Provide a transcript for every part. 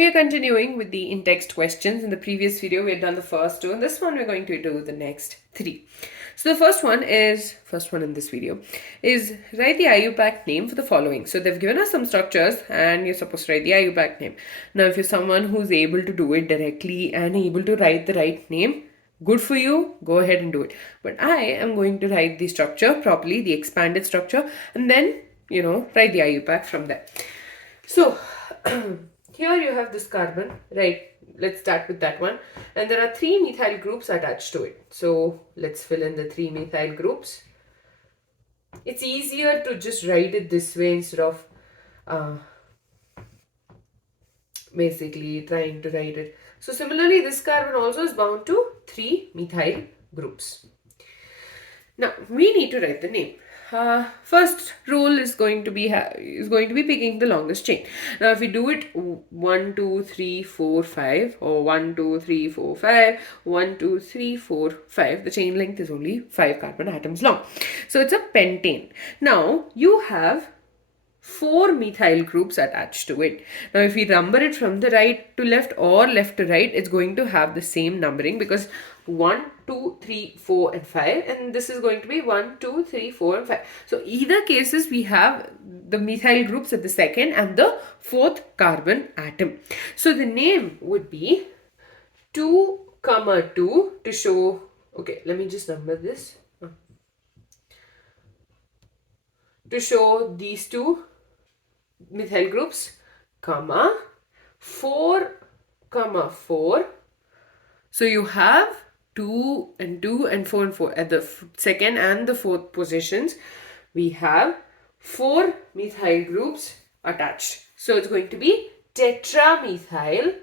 We are continuing with the Intext questions. In the previous video, we had done the first two, and this one we're going to do the next three. So the first one in this video is write the IUPAC name for the following. So they've given us some structures and you're supposed to write the IUPAC name. Now, if you're someone who's able to do it directly and able to write the right name, good for you, go ahead and do it. But I am going to write the structure properly, the expanded structure, and then, write the IUPAC from there. So, here you have this carbon, right? Let's start with that one. And there are 3 methyl groups attached to it. So, let's fill in the 3 methyl groups. It's easier to just write it this way instead of basically trying to write it. So, similarly, this carbon also is bound to 3 methyl groups. Now, we need to write the name. First rule is going to be picking the longest chain. Now, if we do it 1, 2, 3, 4, 5 or 1, 2, 3, 4, 5, 1, 2, 3, 4, 5, the chain length is only 5 carbon atoms long. So, it's a pentane. Now, you have 4 methyl groups attached to it. Now, if we number it from the right to left or left to right, it's going to have the same numbering because 1, 2, 3, 4 and 5, and this is going to be 1, 2, 3, 4 and 5. So, either cases we have the methyl groups at the second and the 4th carbon atom. So, the name would be 2, 2 to show, okay, let me just number this. To show these 2 methyl groups, 4, 4. So you have 2 and 2 and 4 and 4 at the second and the 4th positions. We have 4 methyl groups attached. So it's going to be tetramethyl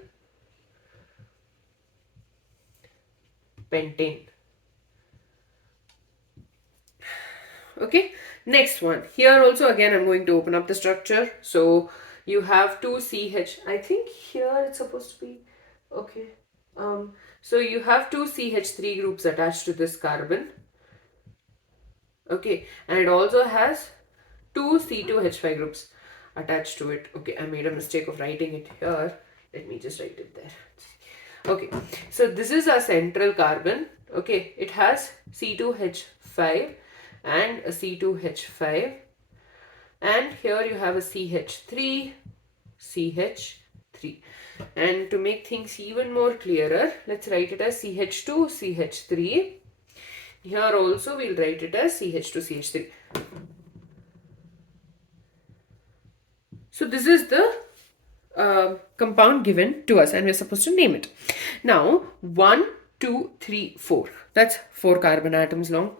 pentane. Okay, next one. Here also again I'm going to open up the structure. So you have 2 CH. I think here it's supposed to be okay. So you have 2 CH3 groups attached to this carbon. Okay, and it also has 2 C2H5 groups attached to it. Okay, I made a mistake of writing it here. Let me just write it there. Okay, so this is our central carbon. Okay, it has C2H5 and a C2H5, and here you have a CH3, CH3. And to make things even more clearer, let's write it as CH2, CH3. Here also we'll write it as CH2, CH3. So this is the compound given to us and we're supposed to name it. Now 1, 2, 3, 4. That's 4 carbon atoms long.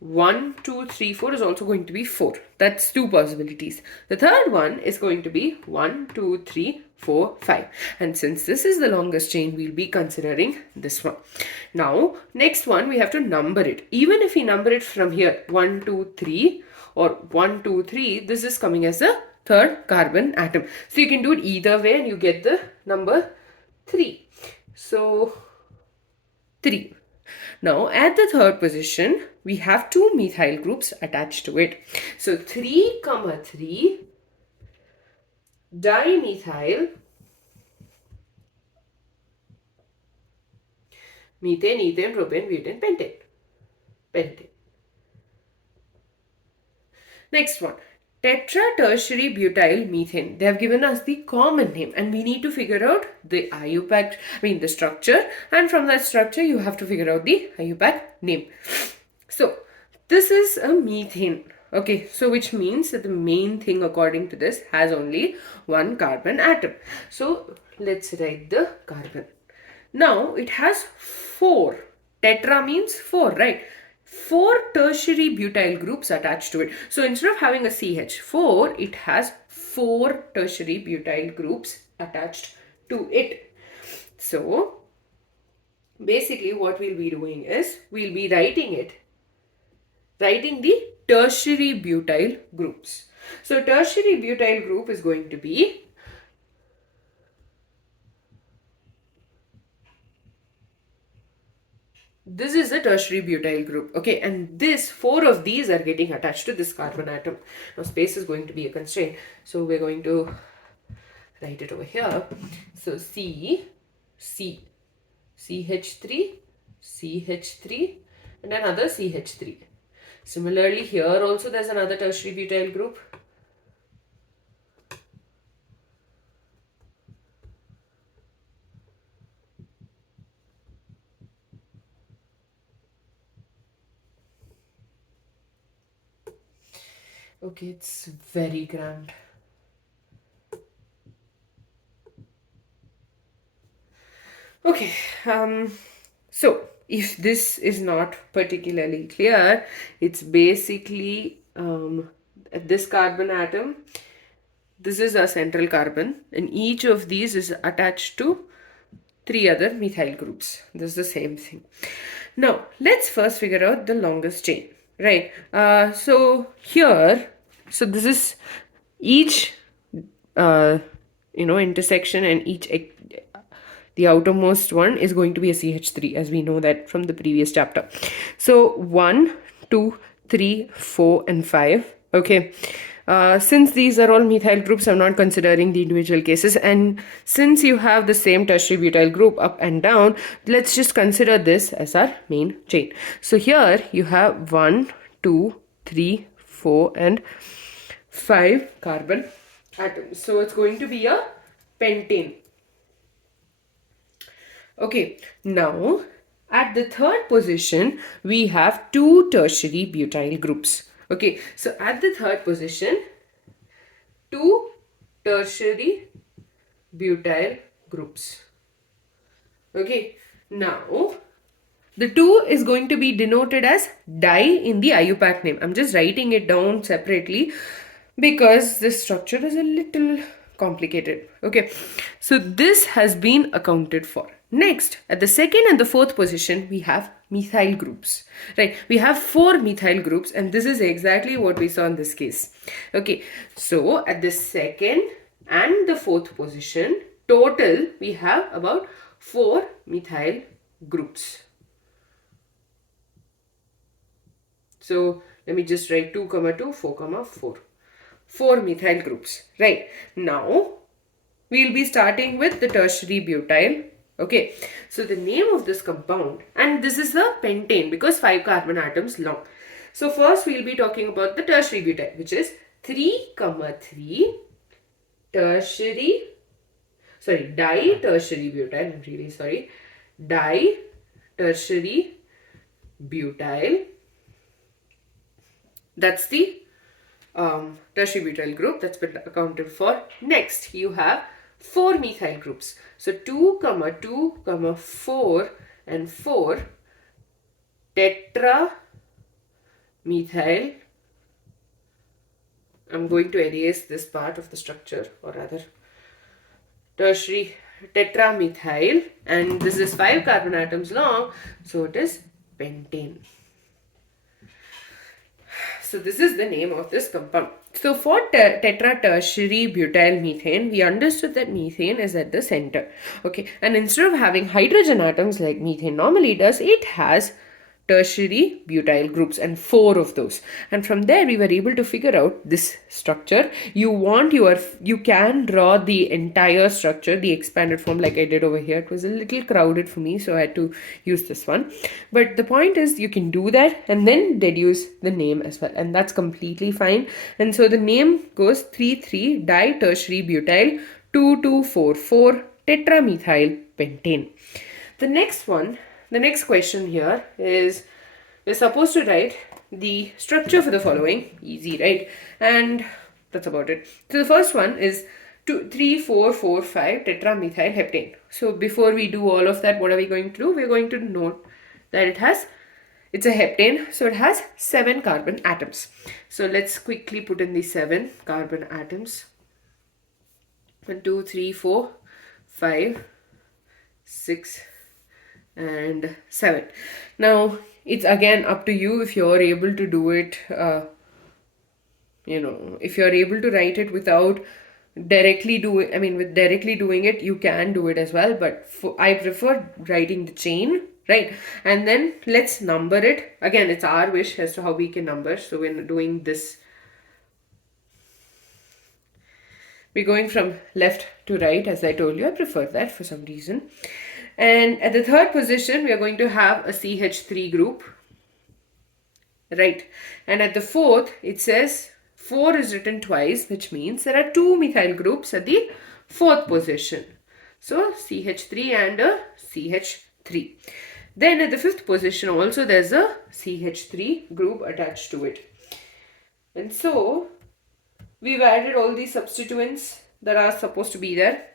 1, 2, 3, 4 is also going to be 4. That's 2 possibilities. The third one is going to be 1, 2, 3, 4, 5. And since this is the longest chain, we'll be considering this one. Now, next one, we have to number it. Even if we number it from here, 1, 2, 3 or 1, 2, 3, this is coming as the 3rd carbon atom. So you can do it either way and you get the number 3. So, 3. Now, at the 3rd position, we have 2 methyl groups attached to it. So, 3, 3, dimethyl, methane, ethane, propane, butane, pentane. Next one, tetra-tertiary butyl methane. They have given us the common name and we need to figure out the IUPAC, the structure, and from that structure you have to figure out the IUPAC name. So this is a methane. Okay, so which means that the main thing according to this has only 1 carbon atom. So let's write the carbon. Now it has 4. Tetra means 4, right? 4 tertiary butyl groups attached to it. So instead of having a CH4, it has 4 tertiary butyl groups attached to it. So basically what we'll be doing is we'll be writing the tertiary butyl groups. So tertiary butyl group is going to be this is a tertiary butyl group, okay, and 4 of these are getting attached to this carbon atom. Now space is going to be a constraint, so we're going to write it over here. So CH3, CH3, and another CH3. Similarly, here also there's another tertiary butyl group. Okay, it's very cramped. Okay, so if this is not particularly clear, it's basically this carbon atom. This is a central carbon, and each of these is attached to 3 other methyl groups. This is the same thing. Now, let's first figure out the longest chain, right? So here, so this is each, intersection, and each, the outermost one is going to be a CH3, as we know that from the previous chapter. So 1, 2, 3, 4, and 5. Okay. Since these are all methyl groups, I'm not considering the individual cases. And since you have the same tertiary butyl group up and down, let's just consider this as our main chain. So here you have 1, 2, 3, 4, and 5 carbon atoms. So it's going to be a pentane. Okay, now at the third position, we have 2 tertiary butyl groups. Okay, so at the third position, 2 tertiary butyl groups. Okay, now the 2 is going to be denoted as di in the IUPAC name. I'm just writing it down separately because this structure is a little complicated. Okay, so this has been accounted for. Next, at the second and the fourth position, we have methyl groups, right? We have 4 methyl groups, and this is exactly what we saw in this case. Okay, so at the second and the fourth position, total we have about 4 methyl groups. So let me just write 2, 2, 4, 4. 4 methyl groups, right? Now we'll be starting with the tertiary butyl. Okay, so the name of this compound, and this is a pentane because 5 carbon atoms long. So first we'll be talking about the tertiary butyl, which is 3, 3 tertiary, di-tertiary butyl. I'm really sorry, di-tertiary butyl. That's the tertiary butyl group that's been accounted for. Next, you have 4 methyl groups. So 2, 2, 4 and 4 tetramethyl. I'm going to erase this part of the structure, or rather tertiary tetramethyl, and this is 5 carbon atoms long, so it is pentane. So this is the name of this compound. So for tetra-tertiary butyl methane, we understood that methane is at the center. Okay, and instead of having hydrogen atoms like methane normally does, it has tertiary butyl groups, and 4 of those. And from there we were able to figure out this structure. You can draw the entire structure, the expanded form, like I did over here. It was a little crowded for me, so I had to use this one. But the point is, you can do that and then deduce the name as well, and that's completely fine. And so the name goes 3,3 di-tertiary butyl 2,2,4,4 tetramethyl pentane. The next question here is, we're supposed to write the structure for the following. Easy, right? And that's about it. So the first one is 2, 3, 4, 4, 5 tetramethyl heptane. So before we do all of that, what are we going to do? We're going to note that it's a heptane, so it has 7 carbon atoms. So let's quickly put in the 7 carbon atoms. 1, 2, 3, 4, 5, 6, and 7. Now it's again up to you if you're able to do it, if you're able to write it without directly doing it, you can do it as well, but I prefer writing the chain, right? And then let's number it. Again, it's our wish as to how we can number. So when doing this We're going from left to right, as I told you. I prefer that for some reason. And at the third position, we are going to have a CH3 group. Right. And at the fourth, it says 4 is written twice, which means there are 2 methyl groups at the fourth position. So CH3 and a CH3. Then at the fifth position also there's a CH3 group attached to it. And so we've added all these substituents that are supposed to be there.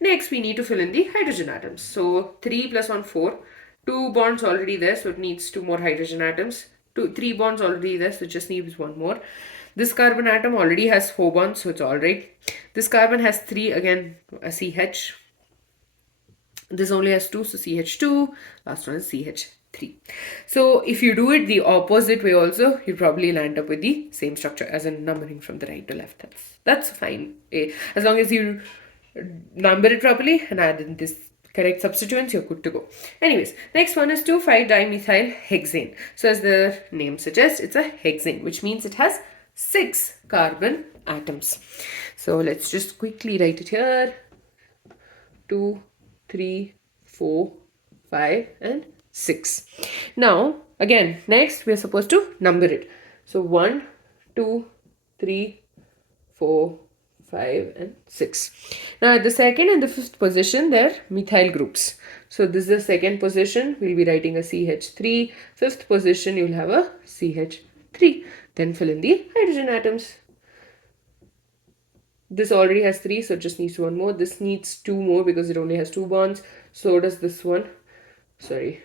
Next we need to fill in the hydrogen atoms. So 3 plus 1, 4. 2 bonds already there, so it needs 2 more hydrogen atoms. 3 bonds already there, so it just needs 1 more. This carbon atom already has 4 bonds, so it's alright. This carbon has 3, again a CH. This only has 2, so CH2. Last one is CH3. So if you do it the opposite way also, you probably land up with the same structure, as in numbering from the right to left. That's fine. As long as you number it properly and add in this correct substituents, you're good to go. Anyways, next one is 2,5-dimethyl hexane. So as the name suggests, it's a hexane, which means it has 6 carbon atoms. So let's just quickly write it here. 2, 3, 4, 5 and 6. Now again, next we are supposed to number it. So 1, 2, 3, 4, 5 and 6. Now at the second and the fifth position, they're methyl groups. So this is the second position, we'll be writing a CH3. Fifth position, you'll have a CH3. Then fill in the hydrogen atoms. This already has 3, so it just needs 1 more. This needs 2 more because it only has 2 bonds. So does this one. Sorry.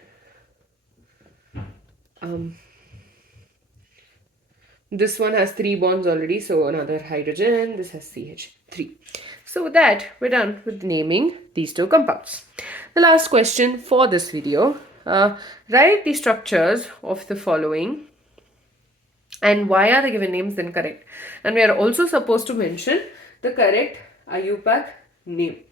This one has 3 bonds already, so another hydrogen. This has CH3. So with that, we're done with naming these 2 compounds. The last question for this video. Write the structures of the following and why are the given names incorrect. And we are also supposed to mention the correct IUPAC name.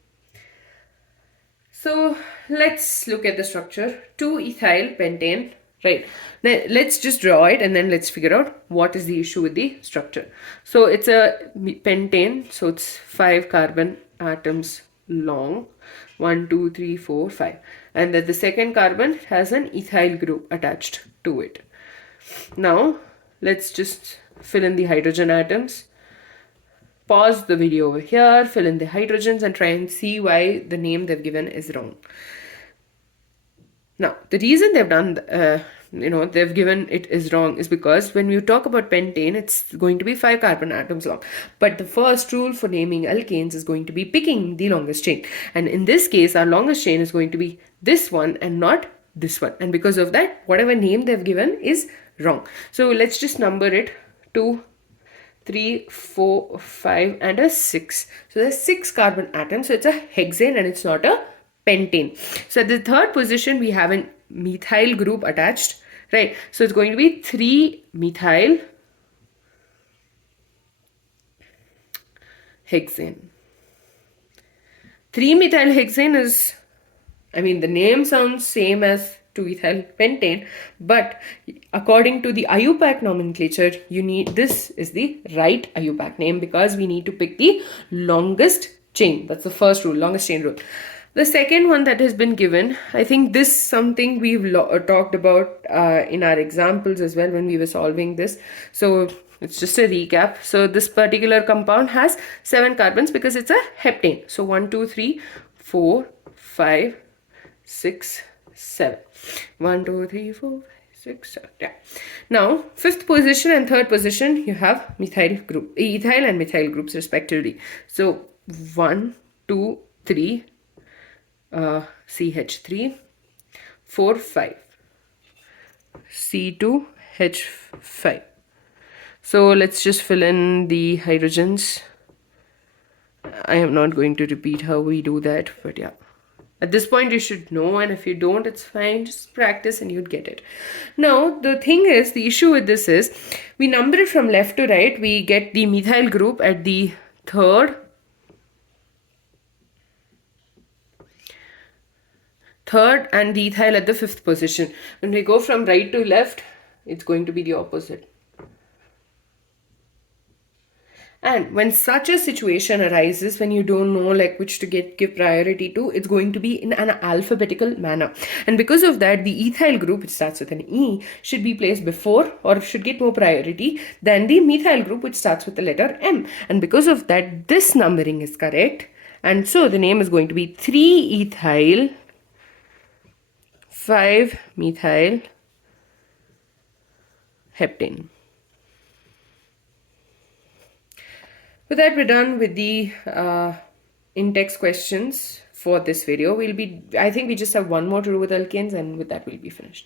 So let's look at the structure. 2-ethyl pentane. Right. Now let's just draw it and then let's figure out what is the issue with the structure. So it's a pentane. So it's 5 carbon atoms long. 1, 2, 3, 4, 5. And then the second carbon has an ethyl group attached to it. Now let's just fill in the hydrogen atoms. Pause the video over here, fill in the hydrogens and try and see why the name they've given is wrong. Now, the reason they've done, they've given it is wrong is because when you talk about pentane, it's going to be 5 carbon atoms long. But the first rule for naming alkanes is going to be picking the longest chain. And in this case, our longest chain is going to be this one and not this one. And because of that, whatever name they've given is wrong. So let's just number it. 2, 3, 4, 5 and a 6. So there's 6 carbon atoms. So it's a hexane and it's not a pentane. So at the third position, we have a methyl group attached, right? So it's going to be 3-methyl hexane. 3-methyl hexane is, the name sounds same as 2-ethyl pentane, but according to the IUPAC nomenclature, this is the right IUPAC name because we need to pick the longest chain. That's the first rule, longest chain rule. The second one that has been given, I think this is something we've talked about in our examples as well when we were solving this. So it's just a recap. So this particular compound has 7 carbons because it's a heptane. So 1, 2, 3, 4, 5, 6, 7. 1, 2, 3, 4, 5, 6, 7. Yeah. Now, fifth position and third position, you have ethyl and methyl groups respectively. So 1, 2, 3, CH3, 4, 5, C2H5. So let's just fill in the hydrogens. I am not going to repeat how we do that, but yeah. At this point you should know, and if you don't, it's fine, just practice and you'd get it. Now the thing is, the issue with this is, we number it from left to right. We get the methyl group at the third and the ethyl at the fifth position. When we go from right to left, it's going to be the opposite. And when such a situation arises, when you don't know like which to give priority to, it's going to be in an alphabetical manner. And because of that, the ethyl group, which starts with an E, should be placed before or should get more priority than the methyl group, which starts with the letter M. And because of that, this numbering is correct. And so the name is going to be 3-ethyl 5-methyl heptane. With that, we're done with the in-text questions for this video. I think we just have one more to do with alkanes, and with that we'll be finished.